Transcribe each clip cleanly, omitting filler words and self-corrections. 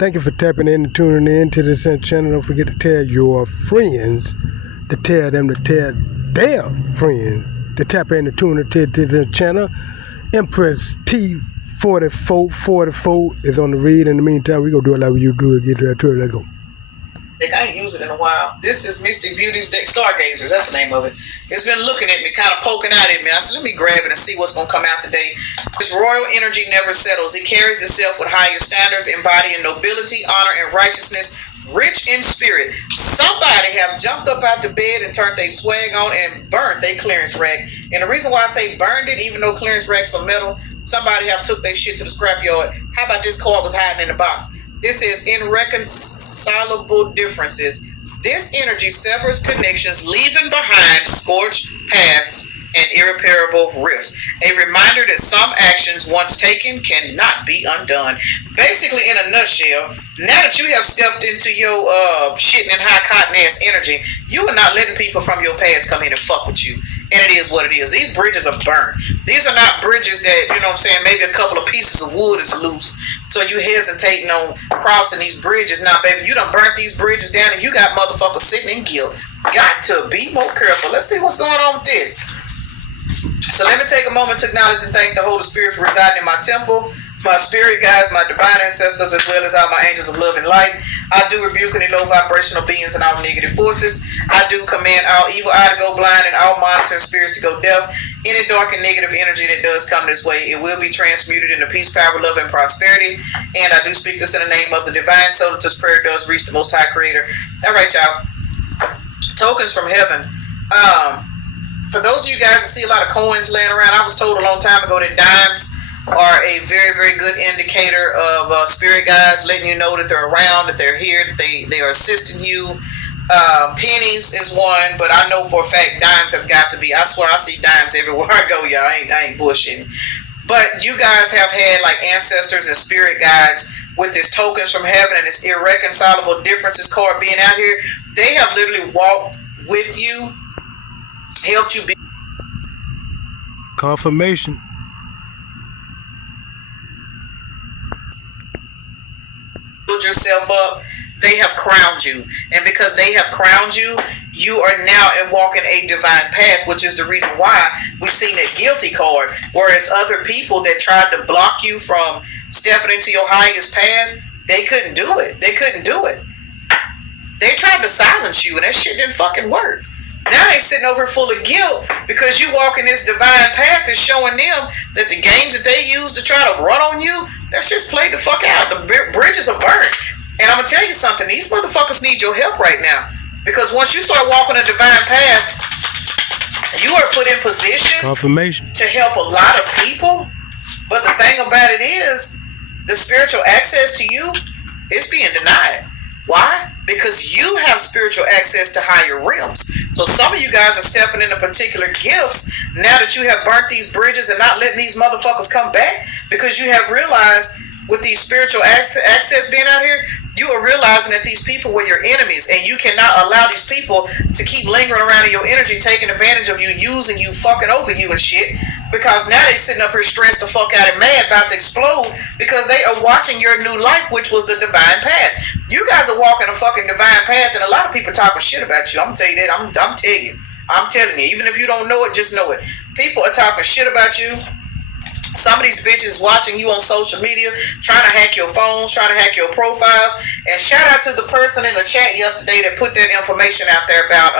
Thank you for tapping in and tuning in to this channel. Don't forget to tell your friends, to tell them to tell their friends to tap in and tune into this channel. Empress T4444 is on the read. In the meantime, we gonna do it like you do it. Get to it. Let's go. I ain't used it in a while. This is Mystic Beauty's Stargazers. That's the name of it. It's been looking at me, kind of poking out at me. I said, let me grab it and see what's going to come out today. This royal energy never settles. It carries itself with higher standards, embodying nobility, honor, and righteousness, rich in spirit. Somebody have jumped up out the bed and turned their swag on and burnt their clearance rack. And the reason why I say burned it, even though clearance racks are metal, somebody have took their shit to the scrapyard. How about this card was hiding in the box? This is irreconcilable differences. This energy severs connections, leaving behind scorched paths and irreparable rifts. A reminder that some actions once taken cannot be undone. Basically, in a nutshell, now that you have stepped into your shitting and high cotton ass energy, you are not letting people from your past come in and fuck with you. And it is what it is. These bridges are burnt. These are not bridges that, you know what I'm saying, maybe a couple of pieces of wood is loose. So you hesitating on crossing these bridges. Now, baby, you done burnt these bridges down and you got motherfuckers sitting in guilt. Got to be more careful. Let's see what's going on with this. So let me take a moment to acknowledge and thank the Holy Spirit for residing in my temple, my spirit guides, my divine ancestors, as well as all my angels of love and light. I do rebuke any low vibrational beings and all negative forces. I do command all evil eye to go blind and all monitoring spirits to go deaf. Any dark and negative energy that does come this way, it will be transmuted into peace, power, love, and prosperity. And I do speak this in the name of the divine, so that this prayer does reach the Most High Creator. All right, y'all. Tokens from heaven. For those of you guys that see a lot of coins laying around, I was told a long time ago that dimes are a very, very good indicator of spirit guides, letting you know that they're around, that they're here, that they are assisting you. Pennies is one, but I know for a fact dimes have got to be. I swear I see dimes everywhere I go, y'all. I ain't bullshitting. But you guys have had like ancestors and spirit guides with this tokens from heaven and this irreconcilable differences card being out here. They have literally walked with you, helped you be confirmation. Build yourself up. They have crowned you, and because they have crowned you, you are now walking a divine path, which is the reason why we've seen that guilty card. Whereas other people that tried to block you from stepping into your highest path, they couldn't do it. They couldn't do it. They tried to silence you, and that shit didn't fucking work. Now they sitting over full of guilt because you walking this divine path is showing them that the games that they use to try to run on you, that's just played the fuck out. The bridges are burnt. And I'm going to tell you something. These motherfuckers need your help right now. Because once you start walking a divine path, you are put in position confirmation to help a lot of people. But the thing about it is, the spiritual access to you is being denied. Why? Because you have spiritual access to higher realms. So some of you guys are stepping into particular gifts now that you have burnt these bridges and not letting these motherfuckers come back, because you have realized with these spiritual access being out here, you are realizing that these people were your enemies, and you cannot allow these people to keep lingering around in your energy, taking advantage of you, using you, fucking over you and shit. Because now they sitting up here stressed the fuck out and mad, about to explode, because they are watching your new life, which was the divine path. You guys are walking a fucking divine path, and a lot of people talking shit about you. I'm gonna tell you that. I'm telling you. Even if you don't know it, just know it. People are talking shit about you. Some of these bitches watching you on social media, trying to hack your phones, trying to hack your profiles. And shout out to the person in the chat yesterday that put that information out there about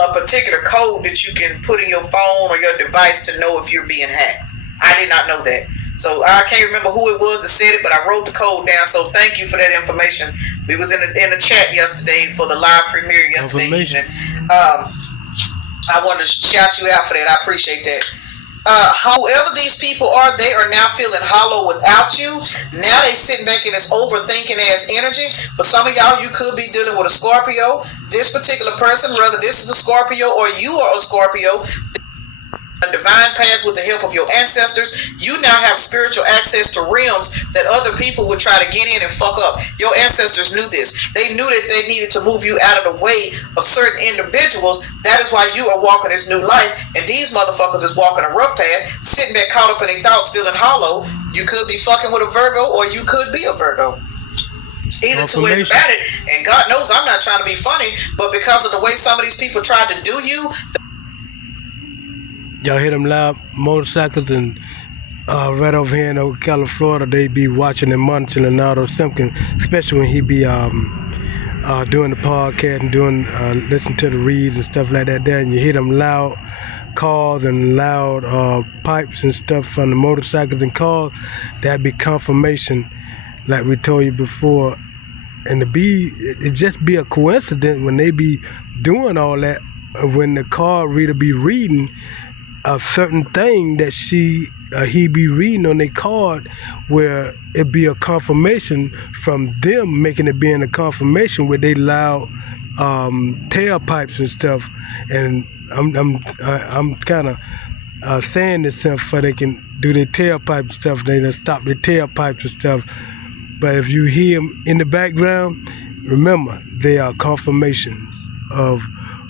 a particular code that you can put in your phone or your device to know if you're being hacked. I did not know that. So I can't remember who it was that said it, but I wrote the code down. So thank you for that information. We was in the chat yesterday for the live premiere yesterday evening. I wanted to shout you out for that. I appreciate that. Whoever these people are, they are now feeling hollow without you. Now they sitting back in this overthinking ass energy. For some of y'all, you could be dealing with a Scorpio. This particular person, whether this is a Scorpio or you are a Scorpio, a divine path with the help of your ancestors. You now have spiritual access to realms that other people would try to get in and fuck up. Your ancestors knew this. They knew that they needed to move you out of the way of certain individuals. That is why you are walking this new life, and these motherfuckers is walking a rough path, sitting back caught up in their thoughts, feeling hollow. You could be fucking with a Virgo, or you could be a Virgo. Either two ways about it. And God knows I'm not trying to be funny, but because of the way some of these people tried to do you. Y'all hear them loud motorcycles, and right over here in Ocala, Florida, they be watching and monitoring Leonardo Simpkins, especially when he be doing the podcast and doing listen to the reads and stuff like that there, and you hear them loud cars and loud pipes and stuff from the motorcycles and cars. That'd be confirmation, like we told you before. And it just be a coincidence when they be doing all that, when the card reader be reading a certain thing that he be reading on their card, where it be a confirmation from them, making it being a confirmation with they loud tailpipes and stuff. And I'm kind of saying this stuff so they can do their tailpipe stuff. They done stop their tailpipes and stuff. But if you hear them in the background, remember, they are confirmations of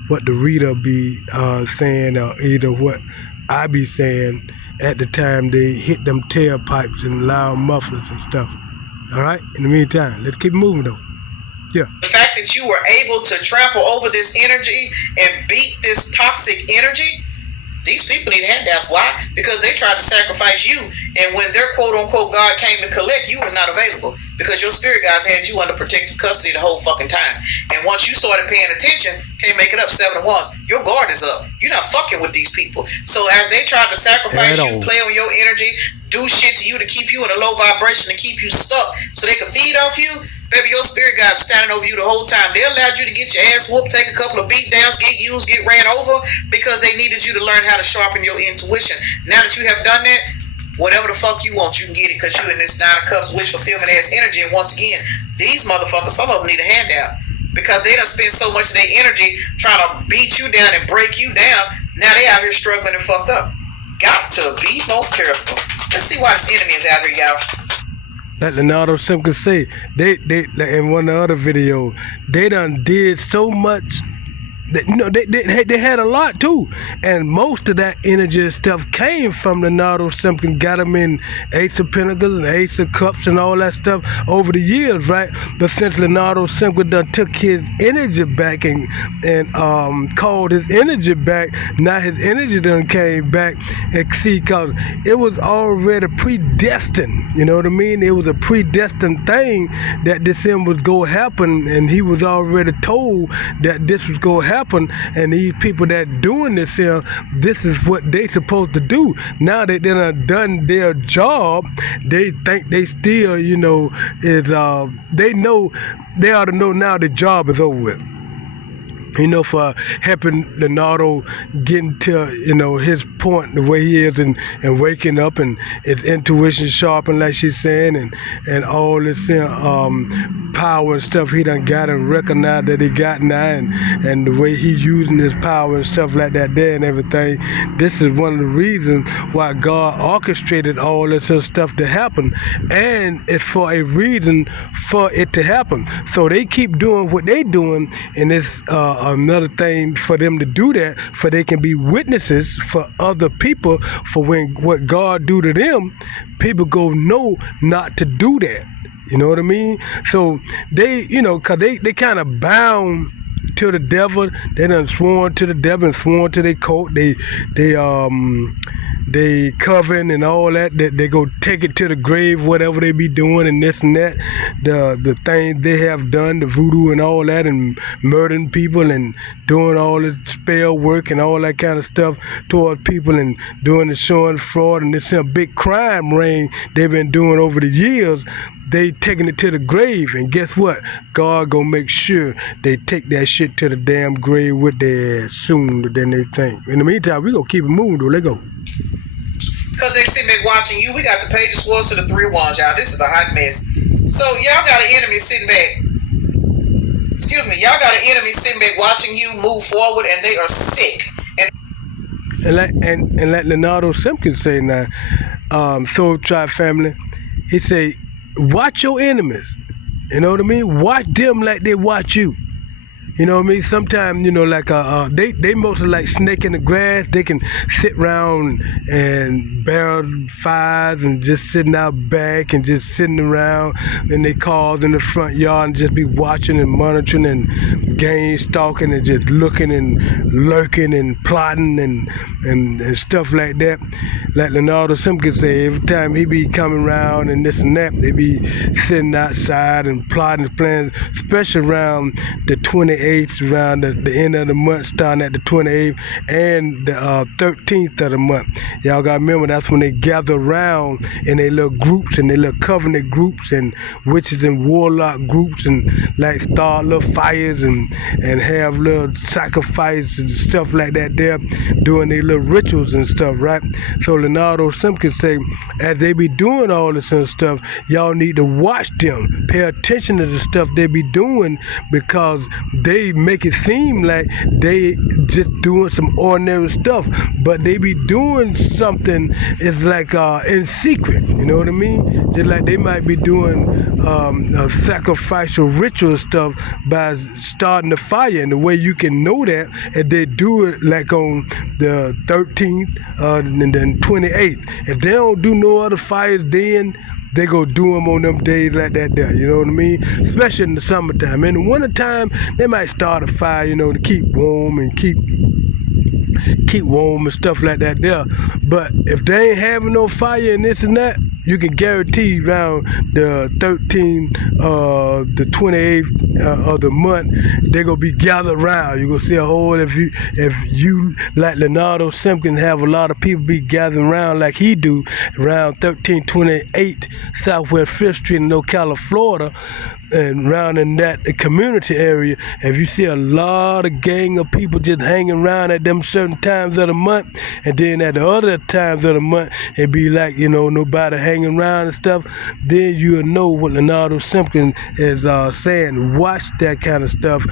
what the reader be saying, or either what I be saying at the time they hit them tailpipes and loud mufflers and stuff. All right? In the meantime, let's keep moving though. Yeah. The fact that you were able to trample over this energy and beat this toxic energy, these people need handouts. Why? Because they tried to sacrifice you, and when their quote-unquote God came to collect, you was not available because your spirit guides had you under protective custody the whole fucking time. And once you started paying attention, can't make it up, 7 of Wands, your guard is up. You're not fucking with these people. So as they tried to sacrifice you, play on your energy, do shit to you to keep you in a low vibration, to keep you stuck so they could feed off you, baby, your spirit guide was standing over you the whole time. They allowed you to get your ass whooped, take a couple of beat downs, get used, get ran over, because they needed you to learn how to sharpen your intuition. Now that you have done that, whatever the fuck you want, you can get it, because you in this 9 of Cups wish fulfillment ass energy. And once again, these motherfuckers, some of them need a handout because they done spend so much of their energy trying to beat you down and break you down. Now they out here struggling and fucked up. Got to be more careful. Let's see why this enemy is out here, y'all. Like Leonardo Simpkins say, they like in one of the other videos, they done did so much that, they had a lot too, and most of that energy and stuff came from Leonardo Simpkins. Got him in Ace of Pentacles and Ace of Cups and all that stuff over the years, right? But since Leonardo Simpkins done took his energy back and called his energy back, now his energy done came back. And see, cause it was already predestined. You know what I mean? It was a predestined thing that this thing was gonna happen, and he was already told that this was gonna happen. And these people that doing this here, this is what they supposed to do. Now that they done their job, they think they still, is they know, they ought to know now the job is over with. For helping Leonardo getting to, his point, the way he is, and waking up, and his intuition sharpened, like she's saying, and all this power and stuff he done got and recognized that he got now, and the way he using his power and stuff like that there and everything. This is one of the reasons why God orchestrated all this stuff to happen, and it's for a reason for it to happen. So they keep doing what they doing, and it's another thing for them to do that, for they can be witnesses for other people, for when what God do to them, people go know not to do that. You know what I mean? So they, cause they kind of bound to the devil. They done sworn to the devil and sworn to their cult. They coven and all that. They go take it to the grave, whatever they be doing and this and that. The things they have done, the voodoo and all that, and murdering people and doing all the spell work and all that kind of stuff towards people, and doing the showing fraud, and this big crime ring they've been doing over the years. They taking it to the grave, and guess what? God gonna make sure they take that shit to the damn grave with their ass sooner than they think. In the meantime, we gonna keep it moving though. Let go. Because they sit back watching you. We got the Page of Swords to the 3 of Wands, y'all. This is a hot mess. So y'all got an enemy sitting back. Excuse me. Y'all got an enemy sitting back watching you move forward, and they are sick. And And like Leonardo Simpkins say now, Soul Tribe family, he say, watch your enemies. You know what I mean? Watch them like they watch you. You know what I mean? Sometimes, like they mostly like snake in the grass. They can sit around and barrel fires and just sitting out back and just sitting around in their cars in the front yard and just be watching and monitoring and game stalking and just looking and lurking and plotting and stuff like that. Like Leonardo Simpkins say, every time he be coming around and this and that, they be sitting outside and plotting plans, especially around the 28th, around the end of the month, starting at the 28th and the 13th of the month. Y'all gotta remember that's when they gather around in their little groups and their little covenant groups and witches and warlock groups and like start little fires and have little sacrifices and stuff like that there, doing their little rituals and stuff, right? So Leonardo Simpkins say, as they be doing all this and stuff, y'all need to watch them, pay attention to the stuff they be doing, because they make it seem like they just doing some ordinary stuff, but they be doing something. It's like in secret, you know what I mean? Just like they might be doing a sacrificial ritual stuff by starting a fire, and the way you can know that is they do it like on the 13th and then 28th. If they don't do no other fires then, they go do them on them days like that there, you know what I mean? Especially in the summertime. In the wintertime, they might start a fire, to keep warm and keep warm and stuff like that there. But if they ain't having no fire and this and that, you can guarantee around the 13th, the 28th of the month, they're gonna be gathered around. You're gonna see a whole, if you like Leonardo Simpkins, have a lot of people be gathering around like he do around 1328 Southwest 5th Street in Ocala, Florida, and around in that community area. If you see a lot of gang of people just hanging around at them certain times of the month, and then at the other times of the month it be like nobody hanging around and stuff, then you'll know what Leonardo Simpkins is saying. Watch that kind of stuff,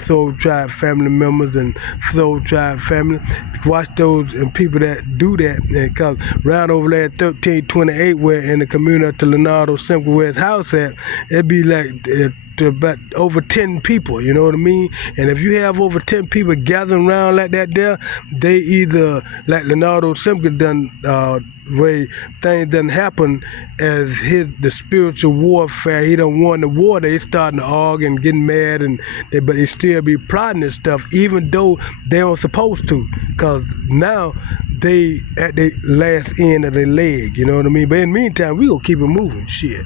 Soul Tribe family members and Soul Tribe family. Watch those and people that do that, because around over there at 1328, where in the community to Leonardo Simpkins, where his house at, it be like to about over 10 people, you know what I mean? And if you have over 10 people gathering around like that there, they either, like Leonardo Simpkins done, way things done happen as the spiritual warfare, he don't want the war, they starting to argue and getting mad, but they still be plotting this stuff, even though they don't supposed to, because now they at the last end of their leg, you know what I mean? But in the meantime, we gonna keep it moving, shit.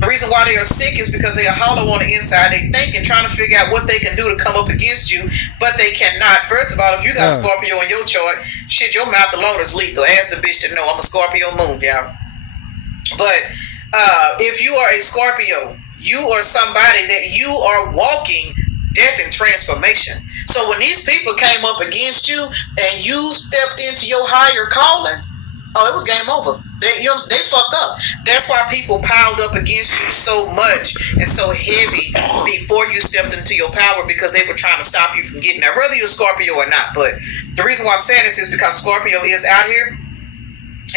The reason why they are sick is because they are hollow on the inside. They thinking, trying to figure out what they can do to come up against you, but they cannot. First of all, if you got Scorpio in your chart, shit, your mouth alone is lethal. Ask the bitch to know I'm a Scorpio moon, y'all. But if you are a Scorpio, you are somebody that you are walking death and transformation. So when these people came up against you and you stepped into your higher calling, it was game over. They fucked up. That's why people piled up against you so much and so heavy before you stepped into your power, because they were trying to stop you from getting there, whether you're a Scorpio or not. But the reason why I'm saying this is because Scorpio is out here,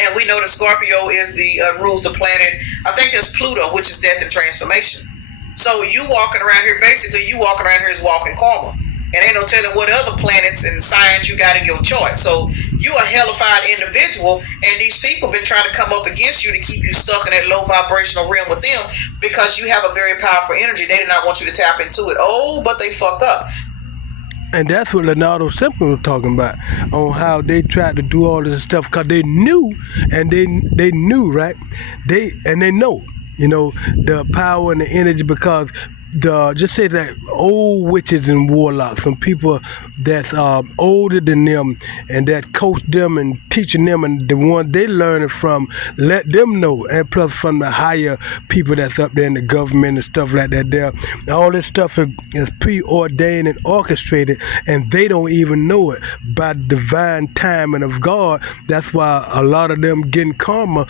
and we know that Scorpio is the rules the planet. I think there's Pluto, which is death and transformation. So you walking around here, basically, you walking around here is walking karma. And ain't no telling what other planets and signs you got in your chart. So you a hellified individual, and these people been trying to come up against you to keep you stuck in that low vibrational realm with them, because you have a very powerful energy. They did not want you to tap into it. But they fucked up. And that's what Leonardo Simpkins was talking about, on how they tried to do all this stuff, because they knew, and they knew, right? They know, the power and the energy, because just say that old witches and warlocks, some people that's older than them and that coach them and teaching them, and the one they learning from, let them know, and plus from the higher people that's up there in the government and stuff like that there. All this stuff is preordained and orchestrated, and they don't even know it by divine timing of God. That's why a lot of them getting karma.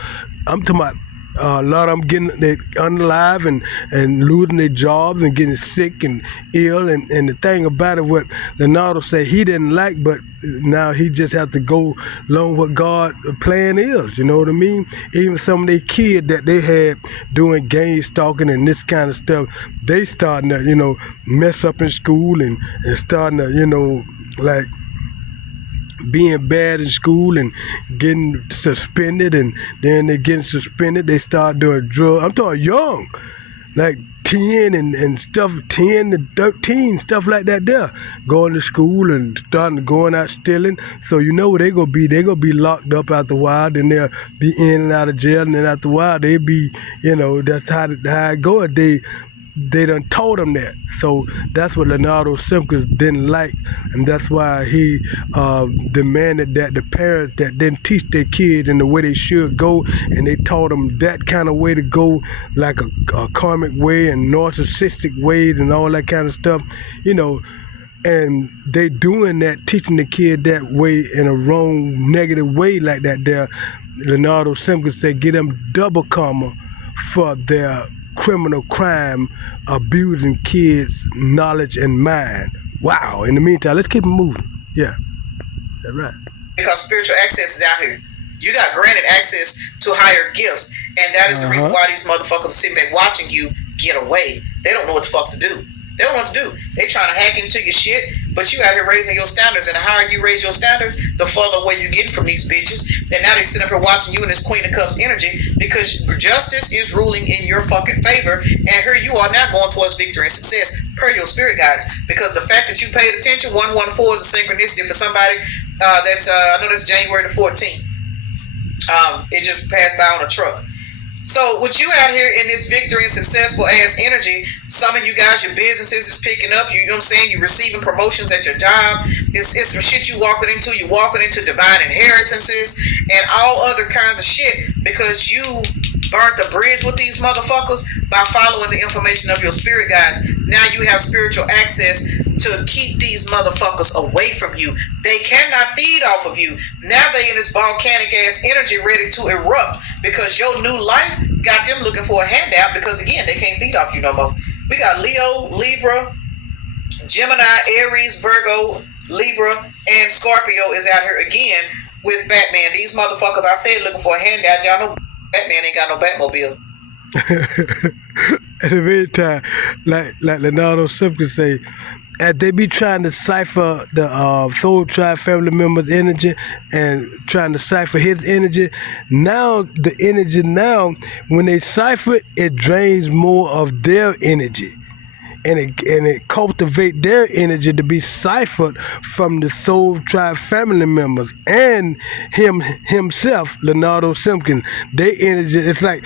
I'm talking about A lot of them getting they unalive and losing their jobs and getting sick and ill. And the thing about it, what Leonardo said he didn't like, but now he just has to go along what God's plan is. You know what I mean? Even some of their kids that they had doing gang stalking and this kind of stuff, they starting to, mess up in school and starting to, like being bad in school and getting suspended, and then they getting suspended, they start doing drugs. I'm talking young, like 10 and stuff, 10 to 13, stuff like that there. Going to school and starting going out stealing. So you know where they gonna be. They gonna be locked up after a while, then they'll be in and out of jail, and then after a while they be, that's how it go. They done told him that. So that's what Leonardo Simpkins didn't like, and that's why he demanded that the parents that didn't teach their kids in the way they should go, and they taught them that kind of way to go, like a karmic way and narcissistic ways and all that kind of stuff, and they doing that, teaching the kid that way in a wrong, negative way like that there. Leonardo Simpkins said, get them double karma for their criminal crime, abusing kids' knowledge and mind. Wow. In the meantime, let's keep it moving. Yeah, that's right. Because spiritual access is out here. You got granted access to higher gifts, and that is the reason why these motherfuckers are sitting back watching you get away. They don't know what the fuck to do. They don't know what to do. They trying to hack into your shit, but you out here raising your standards, and the higher you raise your standards, the further away you get from these bitches. And now they sit up here watching you in this Queen of Cups energy, because justice is ruling in your fucking favor, and here you are now going towards victory and success per your spirit guides. Because the fact that you paid attention, 114 is a synchronicity for somebody. I know that's January the 14th. It just passed by on a truck. So with you out here in this victory and successful ass energy, some of you guys, your businesses is picking up. You know what I'm saying? You're receiving promotions at your job. It's some shit you walking into. You're walking into divine inheritances and all other kinds of shit, because you burnt the bridge with these motherfuckers by following the information of your spirit guides. Now you have spiritual access to keep these motherfuckers away from you. They cannot feed off of you. Now they in this volcanic ass energy ready to erupt, because your new life got them looking for a handout, because again, they can't feed off you no more. We got Leo, Libra, Gemini, Aries, Virgo, Libra, and Scorpio is out here again with Batman. These motherfuckers, I said, looking for a handout. Y'all know Batman ain't got no Batmobile. In the meantime, like Leonardo Simpkins say, as they be trying to cipher the Soul Tribe family members' energy and trying to cipher his energy, now the energy when they cipher it, it drains more of their energy. And it cultivate their energy to be ciphered from the Soul Tribe family members and himself, Leonardo Simpkins. Their energy, it's like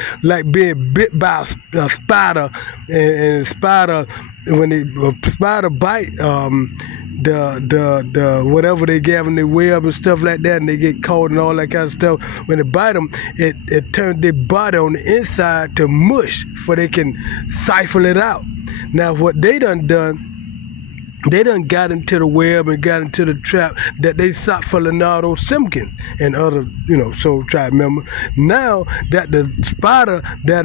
being bit by a spider, and a spider, when a spider bite the whatever they gave them, their web and stuff like that, and they get cold and all that kind of stuff. When they bite them, it turns their body on the inside to mush, for they can cipher it out. Now, what they done, they done got into the web and got into the trap that they sought for Leonardo Simpkins and other, Soul Tribe members. Now that the spider that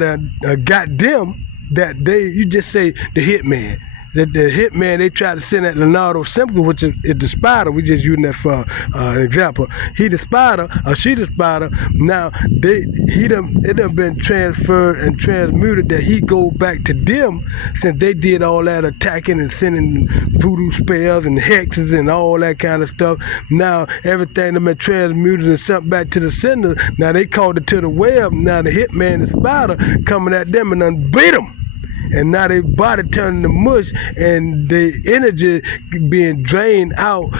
got them, that you just say the hitman. The hitman they tried to send at Leonardo Simpkins, which is the spider. We just using that for an example. He the spider, or she the spider. Now it done been transferred and transmuted that he go back to them, since they did all that attacking and sending voodoo spells and hexes and all that kind of stuff. Now everything done been transmuted and sent back to the sender. Now they called it to the web. Now the hitman, the spider, coming at them and done beat them. And now their body turning to mush, and the energy being drained out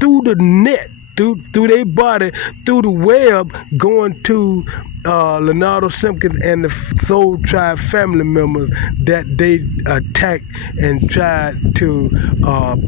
through the net, through their body, through the web, going to Leonardo Simpkins and the Soul Tribe family members that they attacked and tried to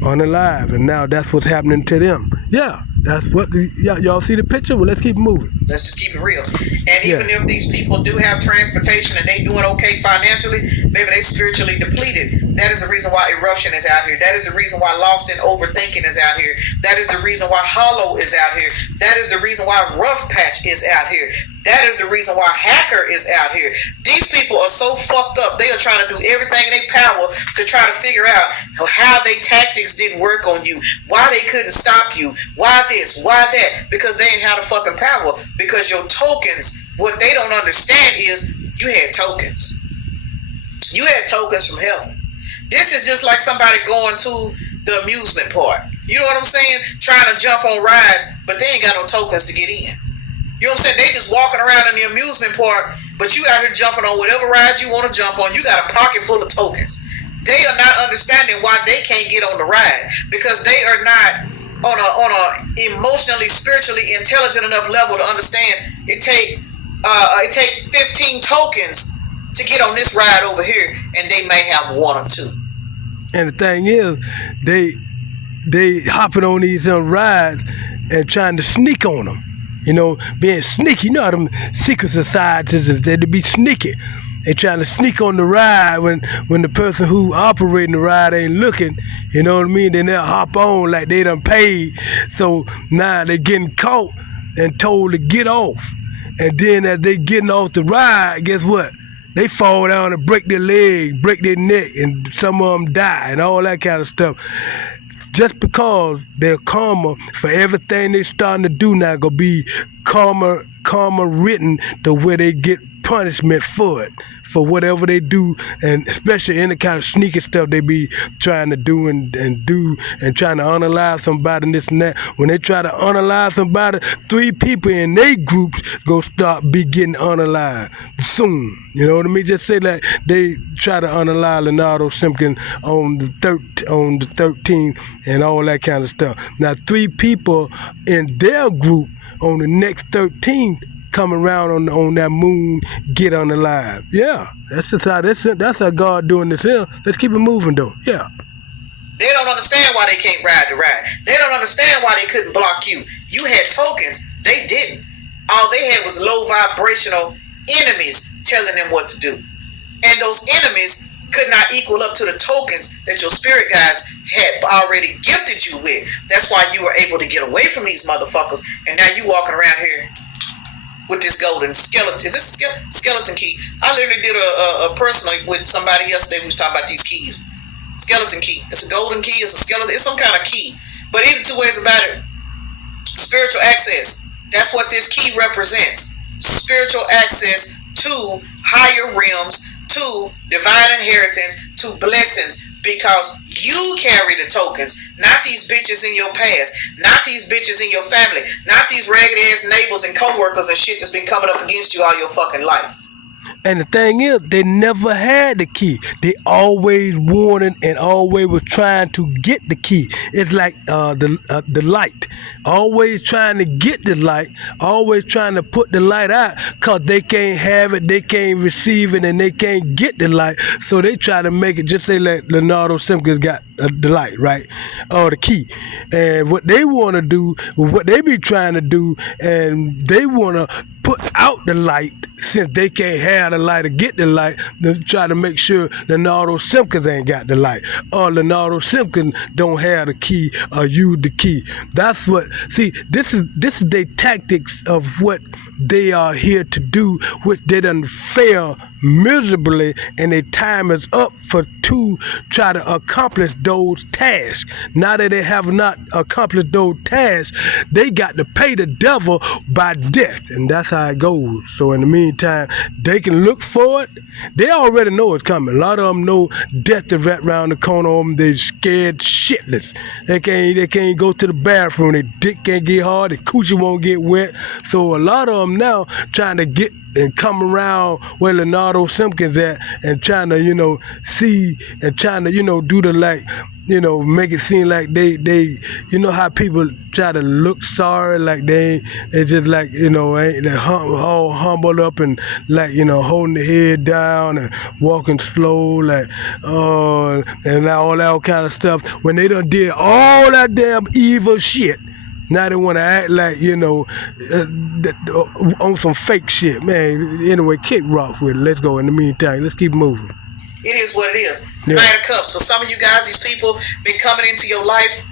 unalive. And now that's what's happening to them. Yeah, that's what y'all see the picture. Well, let's keep moving. Let's just keep it real. And even if these people do have transportation and they doing okay financially, maybe they spiritually depleted. That is the reason why Eruption is out here. That is the reason why Lost in Overthinking is out here. That is the reason why Hollow is out here. That is the reason why Rough Patch is out here. That is the reason why Hacker is out here. These people are so fucked up. They are trying to do everything in their power to try to figure out how their tactics didn't work on you, why they couldn't stop you, why this, why that, because they ain't had the fucking power. Because your tokens, what they don't understand is you had tokens. You had tokens from heaven. This is just like somebody going to the amusement park. You know what I'm saying? Trying to jump on rides, but they ain't got no tokens to get in. You know what I'm saying? They just walking around in the amusement park, but you out here jumping on whatever ride you want to jump on. You got a pocket full of tokens. They are not understanding why they can't get on the ride, because they are not on a emotionally, spiritually intelligent enough level to understand it take 15 tokens to get on this ride over here, and they may have one or two. And the thing is, they hopping on these rides and trying to sneak on them. You know, being sneaky. You know how them secret societies, they be sneaky. They trying to sneak on the ride when the person who operating the ride ain't looking. You know what I mean? Then they'll hop on like they done paid. So now they getting caught and told to get off. And then as they getting off the ride, guess what? They fall down and break their leg, break their neck, and some of them die and all that kind of stuff. Just because their karma for everything they starting to do now gonna be karma written to where they get punishment for it, for whatever they do, and especially any kind of sneaky stuff they be trying to do and trying to unalive somebody and this and that. When they try to unalive somebody, 3 people in their groups go start be getting unalived soon. You know what I mean? Just say that they try to unalive Leonardo Simpkins on the 13th and all that kind of stuff. Now 3 people in their group on the next 13th come around on that moon, get unalive. Yeah, that's how God doing this here. Let's keep it moving though. Yeah. They don't understand why they can't ride the ride. They don't understand why they couldn't block you. You had tokens. They didn't. All they had was low vibrational enemies telling them what to do. And those enemies could not equal up to the tokens that your spirit guides had already gifted you with. That's why you were able to get away from these motherfuckers. And now you walking around here with this golden skeleton. Is this a skeleton key? I literally did a personal with somebody yesterday who was talking about these keys. Skeleton key. It's a golden key. It's a skeleton. It's some kind of key. But either 2 ways about it, spiritual access. That's what this key represents. Spiritual access to higher realms, to divine inheritance, to blessings, because you carry the tokens, not these bitches in your past, not these bitches in your family, not these ragged ass neighbors and co-workers and shit that's been coming up against you all your fucking life. And the thing is, they never had the key. They always wanted and always was trying to get the key. It's like the light. Always trying to get the light. Always trying to put the light out because they can't have it, they can't receive it, and they can't get the light. So they try to make it, just say like Leonardo Simpkins got the light, right? Or the key. And what they want to do, what they be trying to do, and they want to put out the light, since they can't have the light or get the light, they try to make sure Leonardo Simpkins ain't got the light, or Leonardo Simpkins don't have the key or use the key. That's what, see, this is their tactics of what they are here to do, which they done fail miserably, and their time is up to try to accomplish those tasks. Now that they have not accomplished those tasks, they got to pay the devil by death, and that's how it goes. So in the meantime, they can look for it. They already know it's coming. A lot of them know death is right around the corner of them. They scared shitless. They can't go to the bathroom. Their dick can't get hard. Their coochie won't get wet. So a lot of them now trying to get and come around where Leonardo Simpkins at, and trying to, see and trying to, do the like, make it seem like they how people try to look sorry, like they just like, ain't they all humbled up and like, holding the head down and walking slow, like, and all that kind of stuff, when they done did all that damn evil shit. Now they want to act like, on some fake shit. Man, anyway, kick rocks with it. Let's go. In the meantime, let's keep moving. It is what it is. Yeah. Knight of Cups. For some of you guys, these people been coming into your life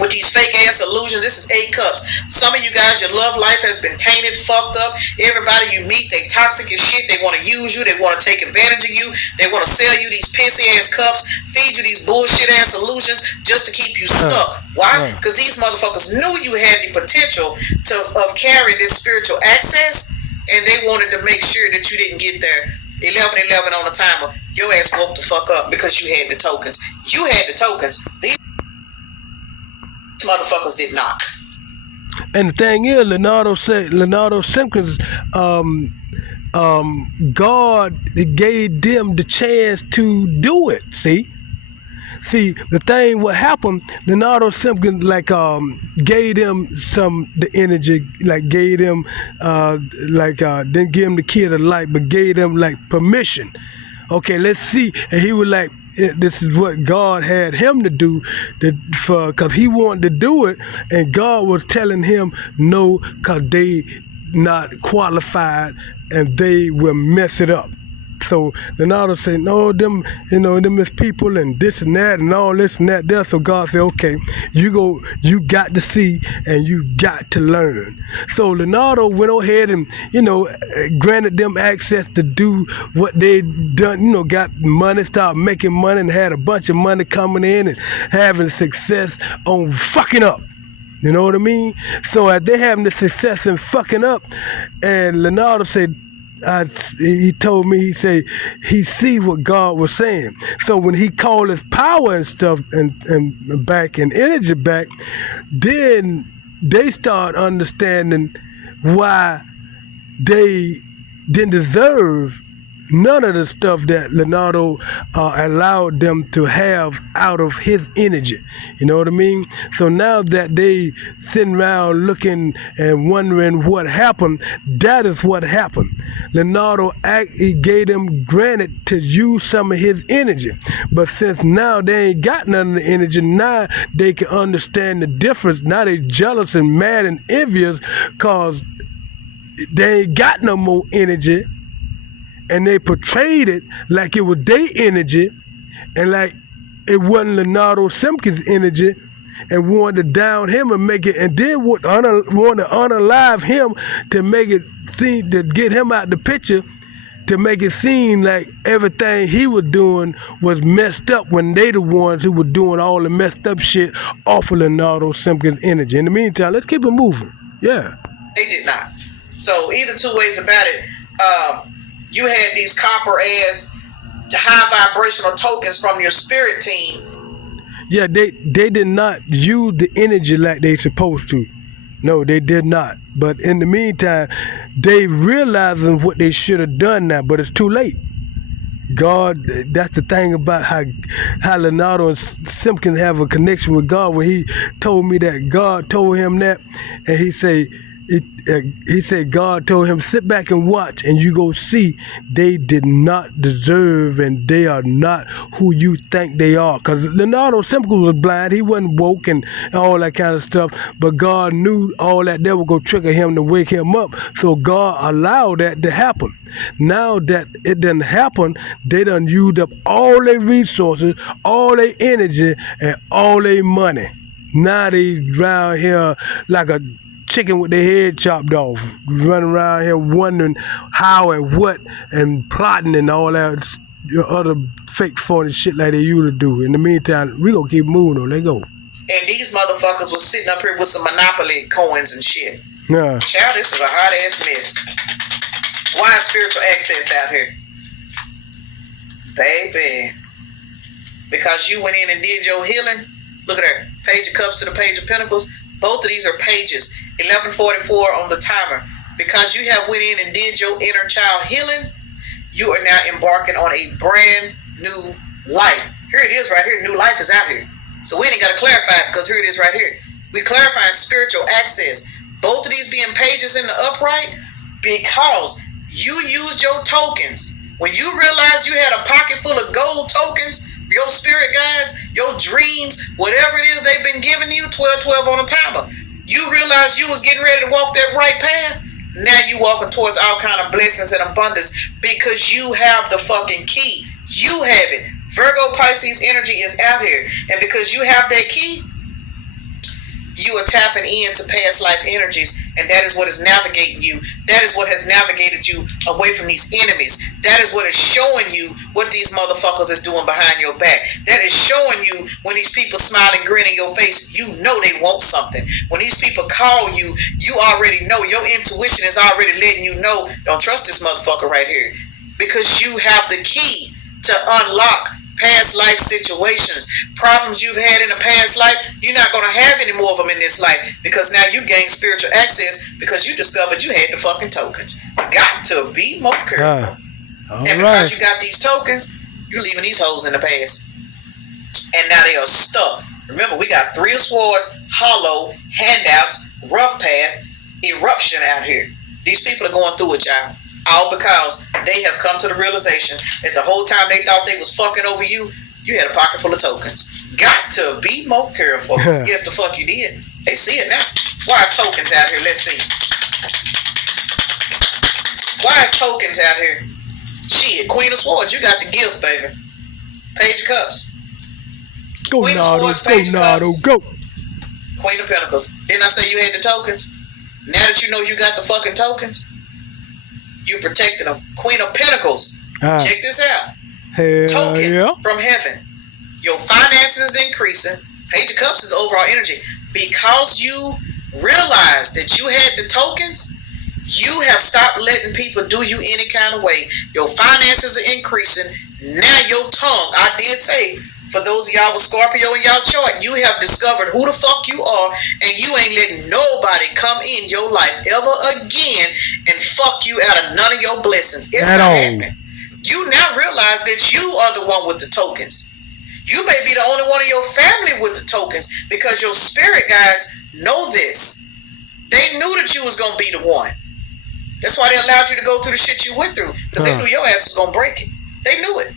with these fake ass illusions. This is 8 cups. Some of you guys, your love life has been tainted, fucked up. Everybody you meet, they toxic as shit. They want to use you. They want to take advantage of you. They want to sell you these pissy ass cups, feed you these bullshit ass illusions just to keep you stuck. Why? Because these motherfuckers knew you had the potential of carrying this spiritual access, and they wanted to make sure that you didn't get there 11:11 on the timer. Your ass woke the fuck up because you had the tokens. You had the tokens. These motherfuckers did not. And the thing is, Leonardo Simpkins, God gave them the chance to do it. See, the thing what happened, Leonardo Simpkins gave them the energy, gave them didn't give them the key of the light, but gave them permission. Okay, let's see. And he was like, this is what God had him to do, because he wanted to do it, and God was telling him no, because they not qualified and they will mess it up. So Leonardo said, no, them is people and this and that and all this and that there. So God said, okay, you got to see and you got to learn. So Leonardo went ahead and, granted them access to do what they done, got money, started making money and had a bunch of money coming in and having success on fucking up. You know what I mean? So as they having the success in fucking up, and Leonardo said, he told me, he said he see what God was saying. So when he called his power and stuff and back and energy back, then they start understanding why they didn't deserve none of the stuff that Leonardo allowed them to have out of his energy. You know what I mean? So now that they sitting around looking and wondering what happened, that is what happened. Leonardo he gave them granted to use some of his energy. But since now they ain't got none of the energy, now they can understand the difference. Now they jealous and mad and envious because they ain't got no more energy. And they portrayed it like it was their energy and like it wasn't Leonardo Simpkins' energy, and wanted to down him and make it, and then want to unalive him to make it seem, to get him out the picture, to make it seem like everything he was doing was messed up when they the ones who were doing all the messed up shit off of Leonardo Simpkins' energy. In the meantime, let's keep it moving. Yeah. They did not. So either two ways about it, you had these copper ass high vibrational tokens from your spirit team. Yeah, they did not use the energy like they supposed to. No, they did not. But in the meantime, they realizing what they should have done now, but it's too late. God, that's the thing about how Leonardo and Simpkins have a connection with God, where he told me that God told him that, and he said God told him, sit back and watch, and you go see they did not deserve, and they are not who you think they are. Because Leonardo Simpkins was blind, he wasn't woke and all that kind of stuff, but God knew all that they were going to trigger him to wake him up, so God allowed that to happen. Now that it didn't happen, they done used up all their resources, all their energy, and all their money. Now they around here like a chicken with their head chopped off, running around here wondering how and what and plotting and all that other fake phony shit like they usually do. In the meantime, we gonna keep moving on. Let's go. And these motherfuckers was sitting up here with some Monopoly coins and shit. Yeah. Child, this is a hot ass mess. Why is spiritual access out here? Baby. Because you went in and did your healing. Look at her. Page of Cups to the Page of Pentacles. Both of these are pages. 11:44 on the timer. Because you have went in and did your inner child healing, you are now embarking on a brand new life. Here it is right here. New life is out here. So we ain't got to clarify it, because here it is right here. We clarifying spiritual access. Both of these being pages in the upright, because you used your tokens. When you realized you had a pocket full of gold tokens, your spirit guides, your dreams, whatever it is they've been giving you, 12:12 on a timer, you realized you was getting ready to walk that right path. Now you walking towards all kind of blessings and abundance, because you have the fucking key. You have it. Virgo Pisces energy is out here. And because you have that key, you are tapping into past life energies, and that is what is navigating you. That is what has navigated you away from these enemies. That is what is showing you what these motherfuckers is doing behind your back. That is showing you when these people smile and grin in your face, you know they want something. When these people call you, you already know. Your intuition is already letting you know, don't trust this motherfucker right here. Because you have the key to unlock past life situations, problems you've had in the past life. You're not going to have any more of them in this life, because now you've gained spiritual access because you discovered you had the fucking tokens. Got to be more careful. And because you got these tokens, you're leaving these hoes in the past, and now they are stuck. Remember, we got 3 of Swords, Hollow, Handouts, Rough Path, Eruption out here. These people are going through it, y'all. All because they have come to the realization that the whole time they thought they was fucking over you, you had a pocket full of tokens. Got to be more careful. Yes, the fuck you did. They see it now. Why is tokens out here? Let's see. Why is tokens out here? Shit, Queen of Swords, you got the gift, baby. Page of Cups. Go, Queen of Nardo, Swords, Page of Cups. go. Queen of Pentacles. Didn't I say you had the tokens? Now that you know you got the fucking tokens, you protected them. Queen of Pentacles. Check this out. Tokens from heaven. Your finances is increasing. Page of Cups is overall energy. Because you realized that you had the tokens, you have stopped letting people do you any kind of way. Your finances are increasing. Now your tongue, I did say, for those of y'all with Scorpio in y'all chart, you have discovered who the fuck you are, and you ain't letting nobody come in your life ever again and fuck you out of none of your blessings. It's not happening. You now realize that you are the one with the tokens. You may be the only one in your family with the tokens, because your spirit guides know this. They knew that you was going to be the one. That's why they allowed you to go through the shit you went through, because they knew your ass was going to break it. They knew it.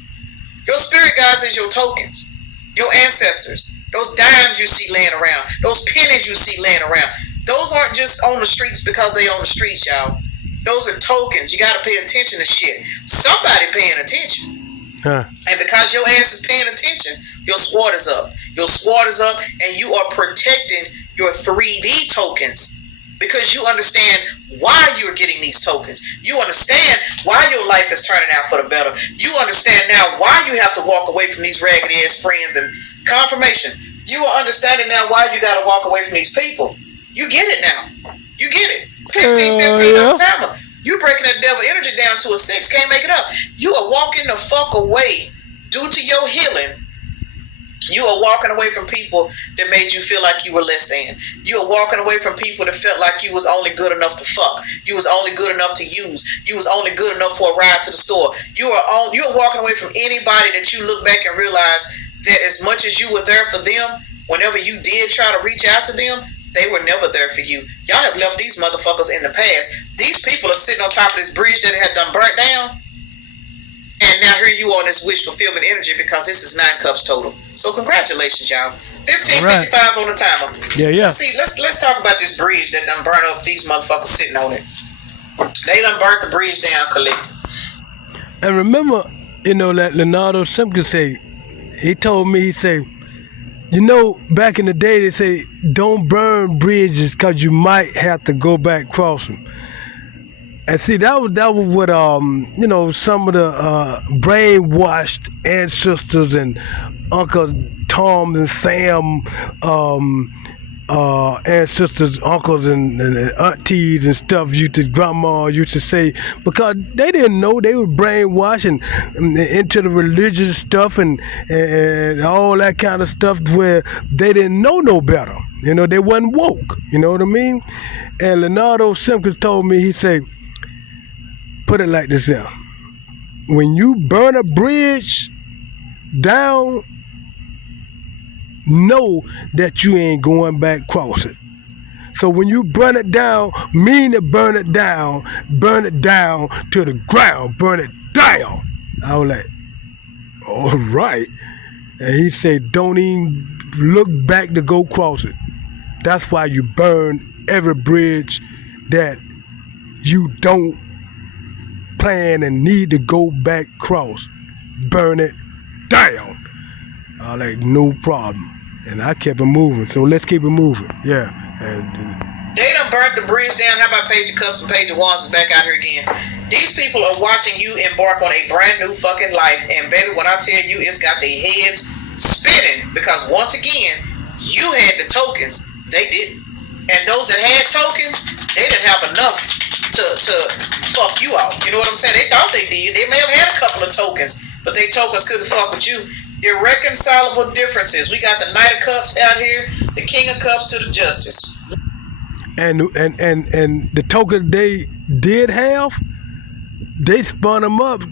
Your spirit guides is your tokens, your ancestors, those dimes you see laying around, those pennies you see laying around. Those aren't just on the streets because they on the streets, y'all. Those are tokens. You got to pay attention to shit. Somebody paying attention. And because your ass is paying attention, your sword is up. Your sword is up, and you are protecting your 3D tokens. Because you understand why you're getting these tokens. You understand why your life is turning out for the better. You understand now why you have to walk away from these raggedy ass friends and confirmation. You are understanding now why you got to walk away from these people. You get it now. You get it. 15 on the timer. You breaking that devil energy down to a 6. Can't make it up. You are walking the fuck away due to your healing. You are walking away from people that made you feel like you were less than. You are walking away from people that felt like you was only good enough to fuck. You was only good enough to use. You was only good enough for a ride to the store. You are walking away from anybody that you look back and realize that as much as you were there for them, whenever you did try to reach out to them, they were never there for you. Y'all have left these motherfuckers in the past. These people are sitting on top of this bridge that had done burnt down. And now here you are on this wish fulfillment energy, because this is 9 cups total. So congratulations, y'all. 15:55 on the timer. Yeah. Let's talk about this bridge that done burnt up. These motherfuckers sitting on it. They done burnt the bridge down, collective. And remember, that Leonardo Simpkins say, he told me, he said, back in the day they say don't burn bridges because you might have to go back cross them. And see, that was what some of the brainwashed ancestors and Uncle Tom and Sam ancestors, uncles and aunties and stuff grandma used to say, because they didn't know. They were brainwashed and into the religious stuff and all that kind of stuff, where they didn't know no better. They wasn't woke. You know what I mean? And Leonardo Simpkins told me, he said, put it like this here. When you burn a bridge down, know that you ain't going back across it. So when you burn it down, mean to burn it down to the ground, burn it down. I was like, all right. And he said, don't even look back to go cross it. That's why you burn every bridge that you don't plan and need to go back cross. burn it down. I was like, no problem. And I kept it moving. So let's keep it moving. Yeah. And they done burnt the bridge down. How about Page of Cups and Page of Wands is back out here again? These people are watching you embark on a brand new fucking life. And baby, when I tell you, it's got their heads spinning. Because once again, you had the tokens. They didn't. And those that had tokens, they didn't have enough to fuck you off. You know what I'm saying? They thought they did. They may have had a couple of tokens, but they tokens couldn't fuck with you. Irreconcilable differences. We got the Knight of Cups out here, the King of Cups to the Justice. And the token they did have, they spun them up,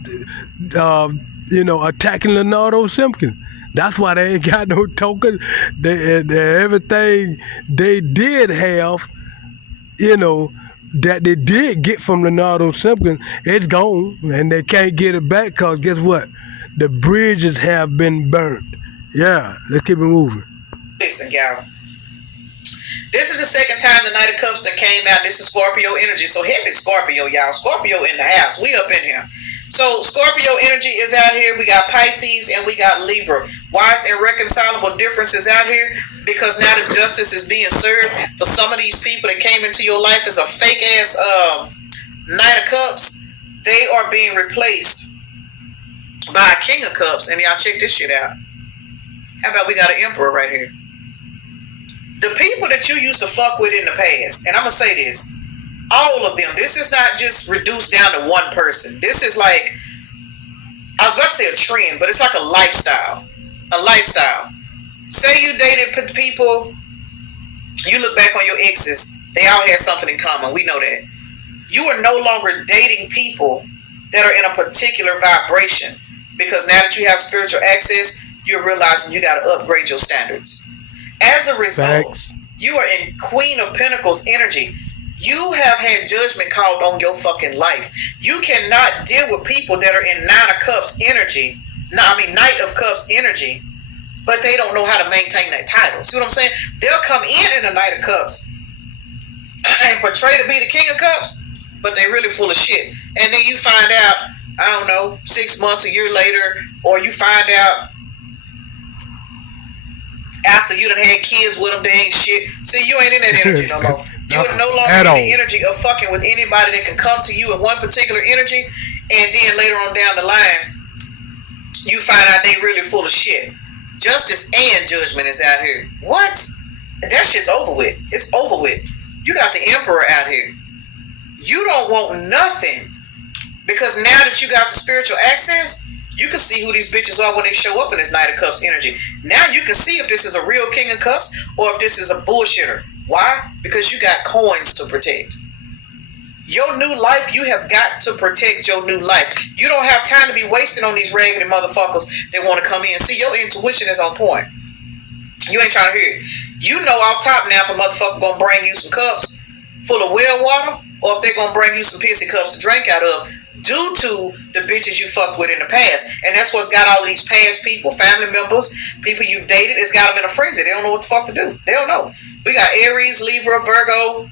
attacking Leonardo Simpkins. That's why they ain't got no token. Everything they did have, that they did get from Leonardo Simpkins, it's gone, and they can't get it back because guess what? The bridges have been burnt. Yeah, let's keep it moving. Listen, y'all. This is the second time the Knight of Cups that came out. This is Scorpio energy. So heavy Scorpio, y'all. Scorpio in the house. We up in here. So Scorpio energy is out here. We got Pisces and we got Libra. Why is irreconcilable differences out here? Because now the justice is being served for some of these people that came into your life as a fake ass Knight of Cups. They are being replaced by a King of Cups. And y'all check this shit out. How about we got an Emperor right here? The people that you used to fuck with in the past, and I'm going to say this, all of them, this is not just reduced down to one person. This is like, I was about to say a trend, but it's like a lifestyle. A lifestyle. Say you dated people, you look back on your exes, they all had something in common. We know that. You are no longer dating people that are in a particular vibration, because now that you have spiritual access, you're realizing you got to upgrade your standards. As a result, you are in Queen of Pentacles energy. You have had judgment called on your fucking life. You cannot deal with people that are in Knight of Cups energy. Knight of Cups energy, but they don't know how to maintain that title. See what I'm saying? They'll come in a Knight of Cups and portray to be the King of Cups, but they're really full of shit. And then you find out, I don't know, 6 months, a year later, or you find out after you done had kids with them, they ain't shit. See, you ain't in that energy no more. You are no longer in the energy of fucking with anybody that can come to you in one particular energy, and then later on down the line, you find out they really full of shit. Justice and judgment is out here. What? That shit's over with. It's over with. You got the Emperor out here. You don't want nothing, because now that you got the spiritual access, you can see who these bitches are when they show up in this Knight of Cups energy. Now you can see if this is a real King of Cups or if this is a bullshitter. Why? Because you got coins to protect. Your new life, you have got to protect your new life. You don't have time to be wasting on these raggedy motherfuckers that want to come in. See, your intuition is on point. You ain't trying to hear it. You know off top now if a motherfucker gonna bring you some cups full of well water, or if they're gonna bring you some pissy cups to drink out of, due to the bitches you fucked with in the past. And that's what's got all these past people, family members, people you've dated, it's got them in a frenzy. They don't know what the fuck to do. They don't know. We got Aries, Libra, Virgo,